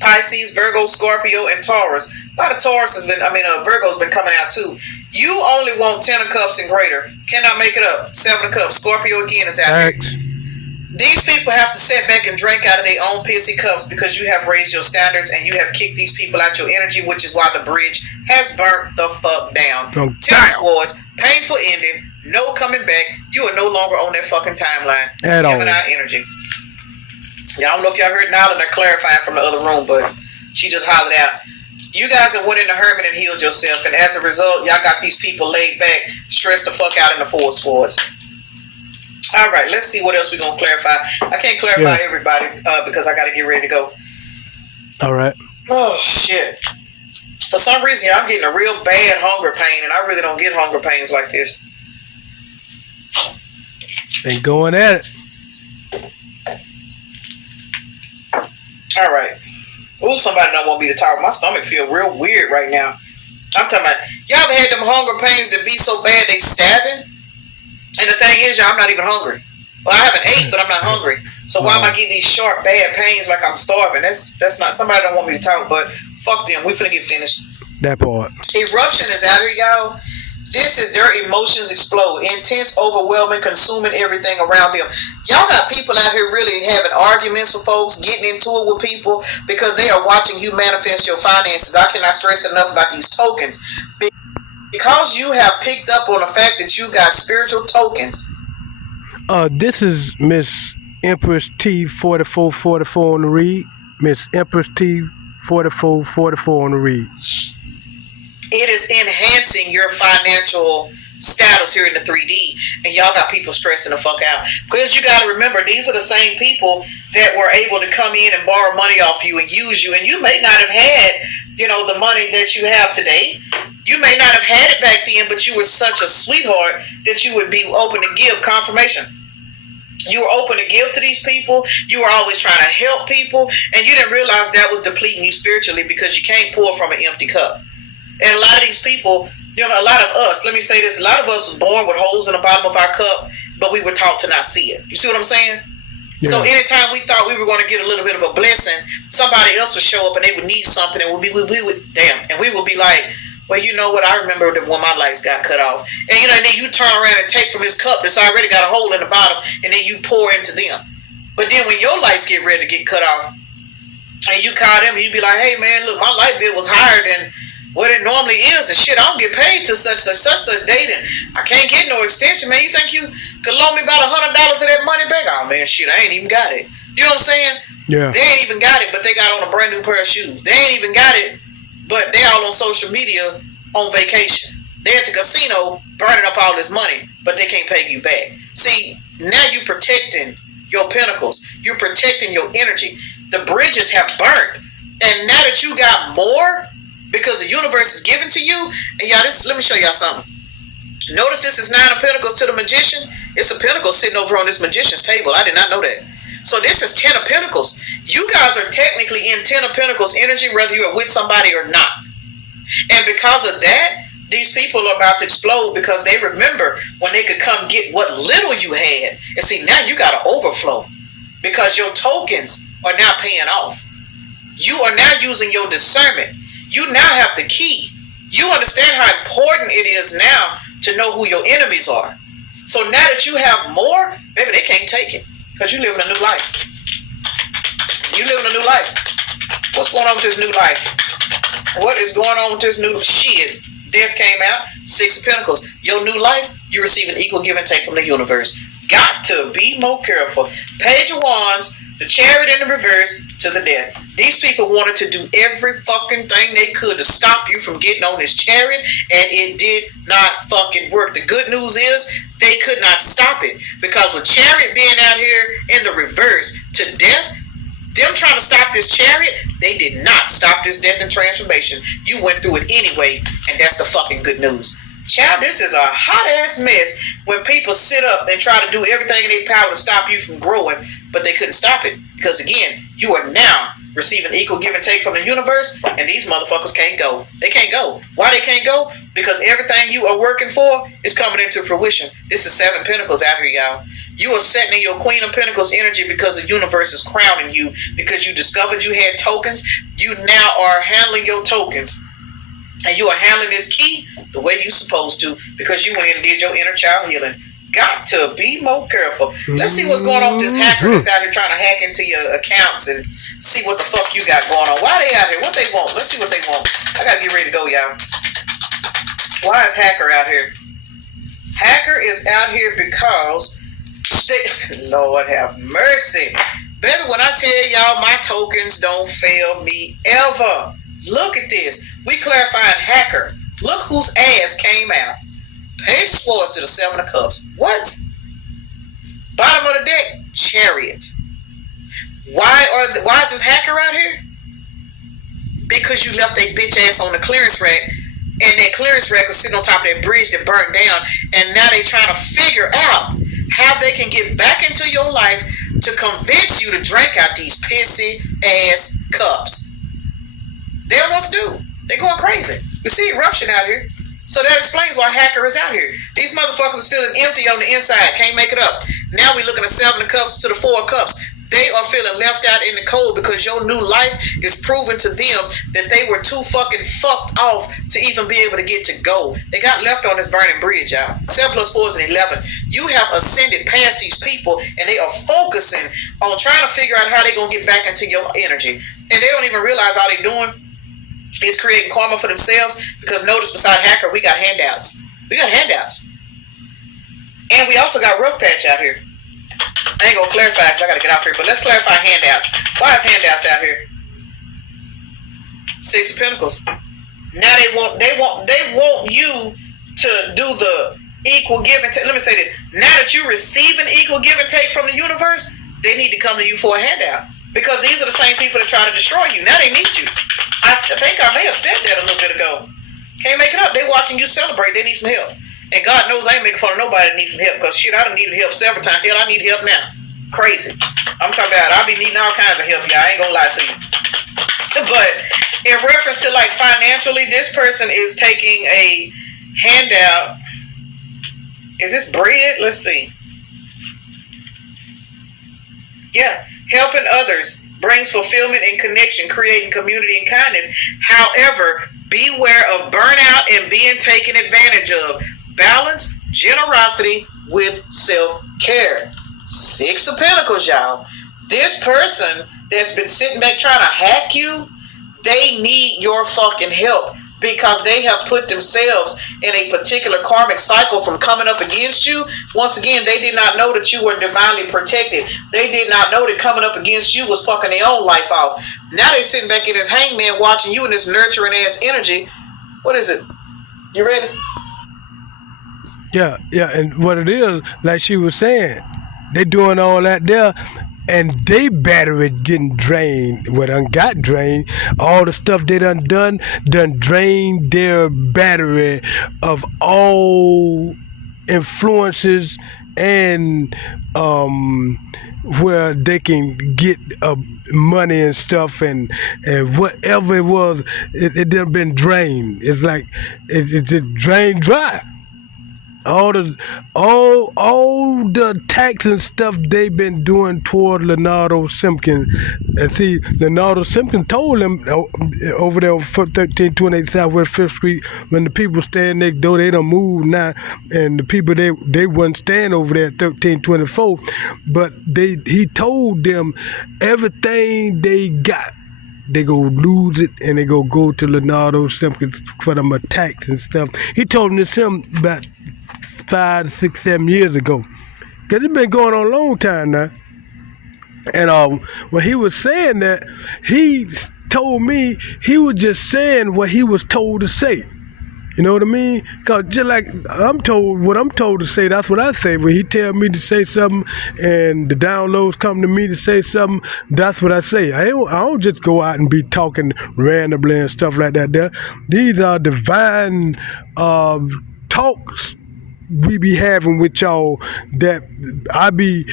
Pisces, Virgo, Scorpio, and Taurus. A lot of Taurus has been, Virgo's been coming out too. You only want 10 of Cups and greater. Cannot make it up. 7 of Cups. Scorpio again is out here. These people have to sit back and drink out of their own pissy cups because you have raised your standards and you have kicked these people out your energy, which is why the bridge has burnt the fuck down. 10 swords, painful ending, no coming back. You are no longer on that fucking timeline. At Gemini all. energy. Yeah, I don't know if y'all heard Nala, they're clarifying from the other room, but she just hollered out. You guys have went in the hermit and healed yourself, and as a result, y'all got these people laid back, stressed the fuck out in the 4 swords. All right, let's see what else we're going to clarify. I can't clarify everybody because I got to get ready to go. All right. Oh, shit. For some reason, I'm getting a real bad hunger pain, and I really don't get hunger pains like this. Ain't going at it. All right. Ooh, somebody don't want me to talk. My stomach feel real weird right now. I'm talking about, y'all ever had them hunger pains that be so bad they stabbing? And the thing is, y'all, I'm not even hungry. Well, I haven't ate, but I'm not hungry. So why am I getting these sharp, bad pains like I'm starving? That's not, somebody don't want me to talk, but fuck them. We finna get finished. That part. Eruption is out here, y'all. This is their emotions explode. Intense, overwhelming, consuming everything around them. Y'all got people out here really having arguments with folks, getting into it with people because they are watching you manifest your finances. I cannot stress enough about these tokens. Because you have picked up on the fact that you got spiritual tokens. This is Miss Empress T 4444 on the read. Miss Empress T 4444 on the read. It is enhancing your financial status here in the 3D, and y'all got people stressing the fuck out because you got to remember these are the same people that were able to come in and borrow money off you and use you, and you may not have had the money that you have today. You may not have had it back then, but you were such a sweetheart that you would be open to give confirmation. You were open to give to these people. You were always trying to help people, and you didn't realize that was depleting you spiritually because you can't pour from an empty cup. And a lot of these people, a lot of us, let me say this, a lot of us was born with holes in the bottom of our cup, but we were taught to not see it. You see what I'm saying? Yeah. So anytime we thought we were going to get a little bit of a blessing, somebody else would show up and they would need something, and we would be like, well, you know what? I remember when my lights got cut off. And then you turn around and take from his cup that's already got a hole in the bottom, and then you pour into them. But then when your lights get ready to get cut off, and you call them and you be like, hey man, look, my light bill was higher than what it normally is, and shit, I don't get paid to such date, and I can't get no extension, man. You think you could loan me about $100 of that money back? Oh man, shit, I ain't even got it. You know what I'm saying? Yeah. They ain't even got it, but they got on a brand new pair of shoes. They ain't even got it, but they all on social media on vacation. They at the casino burning up all this money, but they can't pay you back. See, now you protecting your pinnacles. You're protecting your energy. The bridges have burned, and now that you got more, because the universe is given to you, and y'all, let me show y'all something. Notice this is 9 of Pentacles to the Magician. It's a pentacle sitting over on this Magician's table. I did not know that. So this is 10 of Pentacles. You guys are technically in 10 of Pentacles energy, whether you're with somebody or not. And because of that, these people are about to explode because they remember when they could come get what little you had. And see, now you got to overflow because your tokens are now paying off. You are now using your discernment. You now have the key. You understand how important it is now to know who your enemies are. So now that you have more, baby, they can't take it because you're living a new life. You living a new life. What's going on with this new life? What is going on with this new shit? Death came out. 6 of Pentacles. Your new life, you receive an equal give and take from the universe. Got to be more careful. Page of Wands, the Chariot in the reverse, to the Death. These people wanted to do every fucking thing they could to stop you from getting on this chariot, and it did not fucking work. The good news is they could not stop it, because with Chariot being out here in the reverse to Death, them trying to stop this chariot, they did not stop this death and transformation. You went through it anyway, and that's the fucking good news. Child, this is a hot-ass mess when people sit up and try to do everything in their power to stop you from growing, but they couldn't stop it. Because, again, you are now receiving equal give and take from the universe, and these motherfuckers can't go. They can't go. Why they can't go? Because everything you are working for is coming into fruition. This is 7 Pentacles out here, y'all. You are setting in your Queen of Pentacles energy because the universe is crowning you, because you discovered you had tokens. You now are handling your tokens. And you are handling this key the way you're supposed to, because you went in and did your inner child healing. Got to be more careful. Let's see what's going on with this hacker that's out here trying to hack into your accounts and see what the fuck you got going on. Why they out here? What they want? Let's see what they want. I gotta get ready to go, y'all. Why is hacker out here? Hacker is out here because Lord have mercy. Baby, when I tell y'all my tokens don't fail me ever. Look at this. We clarified hacker. Look whose ass came out. Page 4 to the 7 of Cups. What? Bottom of the deck, Chariot. Why is this hacker out here? Because you left a bitch ass on the clearance rack, and that clearance rack was sitting on top of that bridge that burnt down, and now they trying to figure out how they can get back into your life to convince you to drink out these pissy ass cups. They don't know what to do. They're going crazy. We see eruption out here. So that explains why hacker is out here. These motherfuckers is feeling empty on the inside. Can't make it up. Now we're looking at 7 of Cups to the 4 of Cups. They are feeling left out in the cold because your new life is proving to them that they were too fucking fucked off to even be able to get to go. They got left on this burning bridge, y'all. 7 plus 4 is an 11. You have ascended past these people, and they are focusing on trying to figure out how they're going to get back into your energy. And they don't even realize all they're doing is creating karma for themselves, because notice beside Hacker, we got handouts. We got handouts. And we also got Rough Patch out here. I ain't gonna clarify because I gotta get off here, but let's clarify handouts. Why is handouts out here? 6 of Pentacles. Now they want you to do the equal give and take. Let me say this. Now that you receive an equal give and take from the universe, they need to come to you for a handout. Because these are the same people that try to destroy you. Now they need you. I think I may have said that a little bit ago. Can't make it up. They watching you celebrate. They need some help. And God knows I ain't making fun of nobody that needs some help. Because shit, I done needed help several times. Hell, I need help now. Crazy. I'm talking about I be needing all kinds of help, y'all. I ain't gonna lie to you. But in reference to like financially, this person is taking a handout. Is this bread? Let's see. Yeah. Helping others brings fulfillment and connection, creating community and kindness. However, beware of burnout and being taken advantage of. Balance generosity with self-care. 6 of Pentacles, y'all. This person that's been sitting back trying to hack you, they need your fucking help, because they have put themselves in a particular karmic cycle from coming up against you. Once again, they did not know that you were divinely protected. They did not know that coming up against you was fucking their own life off. Now they sitting back in this hangman watching you in this nurturing ass energy. What is it? You ready? Yeah, and what it is, like she was saying, they doing all that there, and they battery getting drained. Well, done got drained. All the stuff they done drained their battery of all influences and where they can get money and stuff and whatever it was, it done been drained. It's like it's just drained dry. All the attacks and stuff they've been doing toward Leonardo Simpkins. And see, Leonardo Simpkins told them over there on 1328 Southwest 5th Street, when the people stand next door, they don't move now, and the people they wouldn't stand over there at 1324, but he told them everything they got, they go lose it, and they go to Leonardo Simpkins for them attacks and stuff. He told them this about 5, 6, 7 years ago, because it's been going on a long time now. And when he was saying that, he told me he was just saying what he was told to say. You know what I mean? Because just like what I'm told to say, that's what I say. When he tell me to say something and the downloads come to me to say something, that's what I say. I don't just go out and be talking randomly and stuff like that there. These are divine talks we be having with y'all, that I be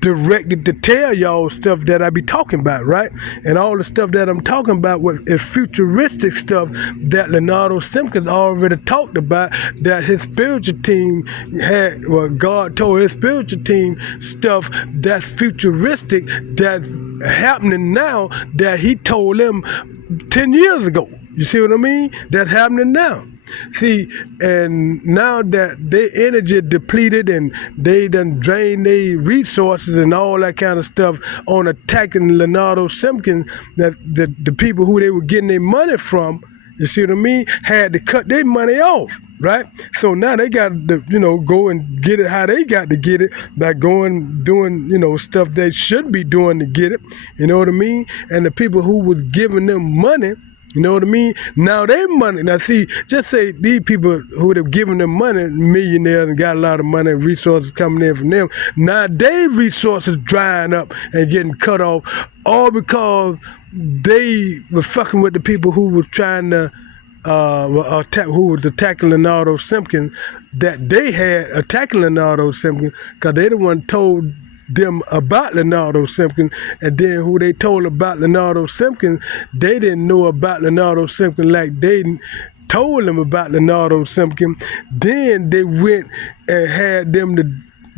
directed to tell y'all stuff that I be talking about, right? And all the stuff that I'm talking about is futuristic stuff that Leonardo Simpkins already talked about, that his spiritual team had, well, God told his spiritual team stuff that's futuristic, that's happening now, that he told them 10 years ago. You see what I mean? That's happening now. See, and now that their energy depleted and they done drained their resources and all that kind of stuff on attacking Leonardo Simpkins, that the people who they were getting their money from, you see what I mean, had to cut their money off, right? So now they got to, go and get it how they got to get it, by doing, stuff they should be doing to get it, you know what I mean? And the people who was giving them money, you know what I mean? Now they money. Now see, just say these people who they've given them money, millionaires and got a lot of money and resources coming in from them, now their resources drying up and getting cut off, all because they were fucking with the people who were trying to who was attacking Leonardo Simpkins, that they had attacking Leonardo Simpkins, because they the one told them about Leonardo Simpkins, and then who they told about Leonardo Simpkins, they didn't know about Leonardo Simpkins like they told them about Leonardo Simpkins. Then they went and had them to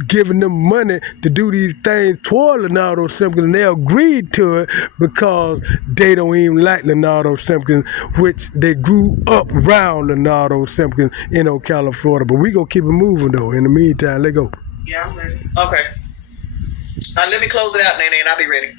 giving them money to do these things toward Leonardo Simpkins, and they agreed to it because they don't even like Leonardo Simpkins, which they grew up around Leonardo Simpkins in Ocala, Florida. But we gonna keep it moving though. In the meantime, let's go. Yeah, I'm ready. Okay. Let me close it out, Nene, and I'll be ready.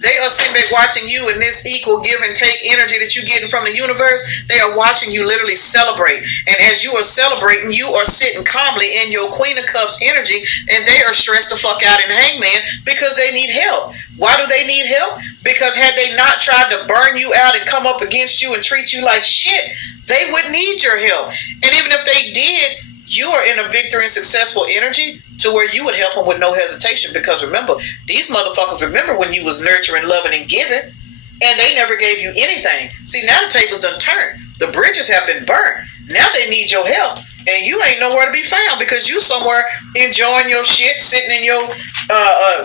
They are sitting back watching you in this equal give and take energy that you're getting from the universe. They are watching you literally celebrate. And as you are celebrating, you are sitting calmly in your Queen of Cups energy, and they are stressed the fuck out in Hangman because they need help. Why do they need help? Because had they not tried to burn you out and come up against you and treat you like shit, they would need your help. And even if they did, you are in a victory and successful energy to where you would help them with no hesitation. Because remember, these motherfuckers remember when you was nurturing, loving, and giving, and they never gave you anything. See, now the tables done turned. The bridges have been burned. Now they need your help, and you ain't nowhere to be found because you somewhere enjoying your shit, sitting in your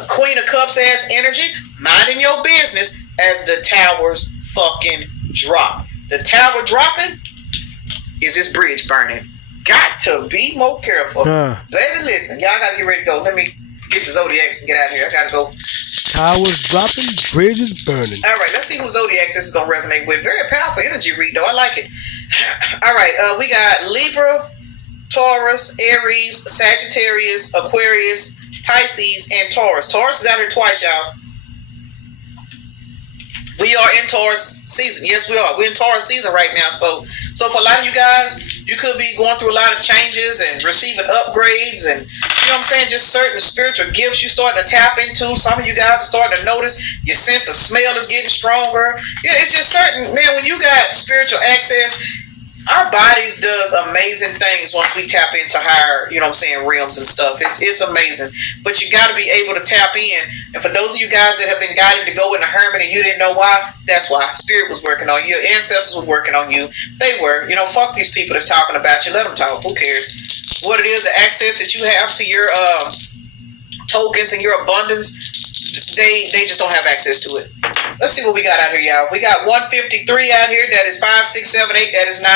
Queen of Cups ass energy, minding your business as the towers fucking drop. The tower dropping is this bridge burning. Got to be more careful. Baby, listen, y'all gotta get ready to go. Let me get the Zodiacs and get out of here. I gotta go. Towers dropping, bridges burning. All right, let's see who Zodiacs this is gonna resonate with. Very powerful energy read, though. I like it. All right, we got Libra, Taurus, Aries, Sagittarius, Aquarius, Pisces, and Taurus. Taurus is out here twice, y'all. We are in Taurus season. Yes, we are. We're in Taurus season right now. So for a lot of you guys, you could be going through a lot of changes and receiving upgrades, and you know what I'm saying, just certain spiritual gifts you're starting to tap into. Some of you guys are starting to notice your sense of smell is getting stronger. Yeah, it's just certain, man, when you got spiritual access, our bodies does amazing things once we tap into higher, you know what I'm saying, realms and stuff. It's amazing. But you got to be able to tap in. And for those of you guys that have been guided to go in the hermit and you didn't know why, that's why. Spirit was working on you. Your ancestors were working on you. They were. You know, fuck these people that's talking about you. Let them talk. Who cares? What it is, the access that you have to your tokens and your abundance, they just don't have access to it. Let's see what we got out here, y'all. We got 153 out here. That is 5, 6, 7, 8. That is 9.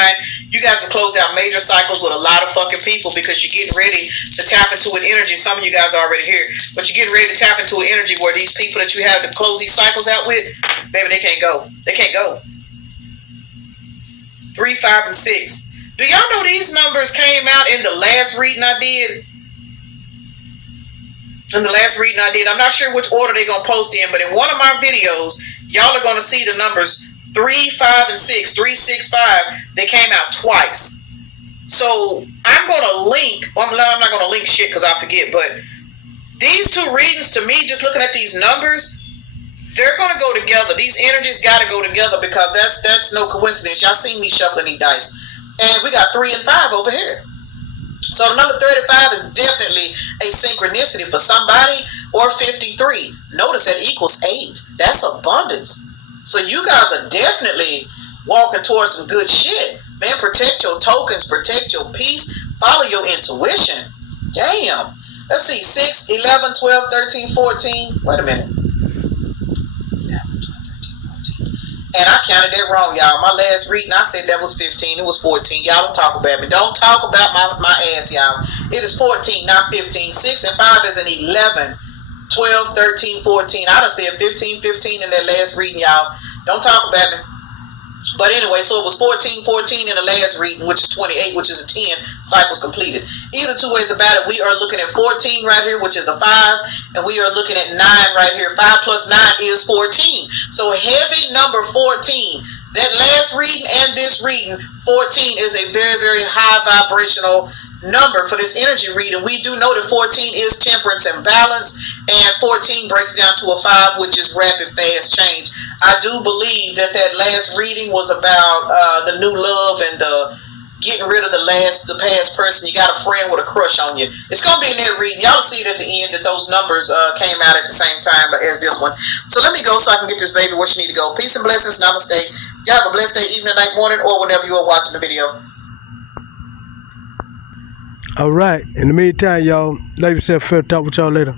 You guys have closed out major cycles with a lot of fucking people because you're getting ready to tap into an energy. Some of you guys are already here, but you're getting ready to tap into an energy where these people that you have to close these cycles out with, baby, they can't go. They can't go. 3, 5, and 6. Do y'all know these numbers came out in the last reading I did? In the last reading I did, I'm not sure which order they're going to post in, but in one of my videos, y'all are going to see the numbers 3, 5, and 6, 3, 6, 5. They came out twice. So I'm going to link, well, I'm not going to link shit because I forget, but these two readings to me, just looking at these numbers, they're going to go together. These energies got to go together because that's no coincidence. Y'all seen me shuffling these dice. And we got 3 and 5 over here. So the number 35 is definitely a synchronicity for somebody, or 53. Notice that equals 8. That's abundance. So you guys are definitely walking towards some good shit. Man, protect your tokens, protect your peace, follow your intuition. Damn. Let's see, 6, 11, 12, 13, 14. Wait a minute. And I counted that wrong, y'all. My last reading, I said that was 15. It was 14. Y'all don't talk about me. Don't talk about my ass, y'all. It is 14, not 15. 6 and 5 is an 11. 12, 13, 14. I done said 15, 15 in that last reading, y'all. Don't talk about me. But anyway, so it was 14, 14 in the last reading, which is 28, which is a 10. Cycles completed. Either two ways about it, we are looking at 14 right here, which is a 5. And we are looking at 9 right here. 5 plus 9 is 14. So heavy number 14. That last reading and this reading, 14 is a very, very high vibrational number for this energy reading. We do know that 14 is temperance and balance, and 14 breaks down to a 5, which is rapid, fast change. I do believe that last reading was about the new love and the getting rid of the past person. You got a friend with a crush on you. It's going to be in that reading. Y'all see it at the end that those numbers came out at the same time as this one. So let me go so I can get this baby where she need to go. Peace and blessings. Namaste. Y'all have a blessed day, evening, night, morning, or whenever you are watching the video. All right. In the meantime, y'all, love yourself. Talk with y'all later.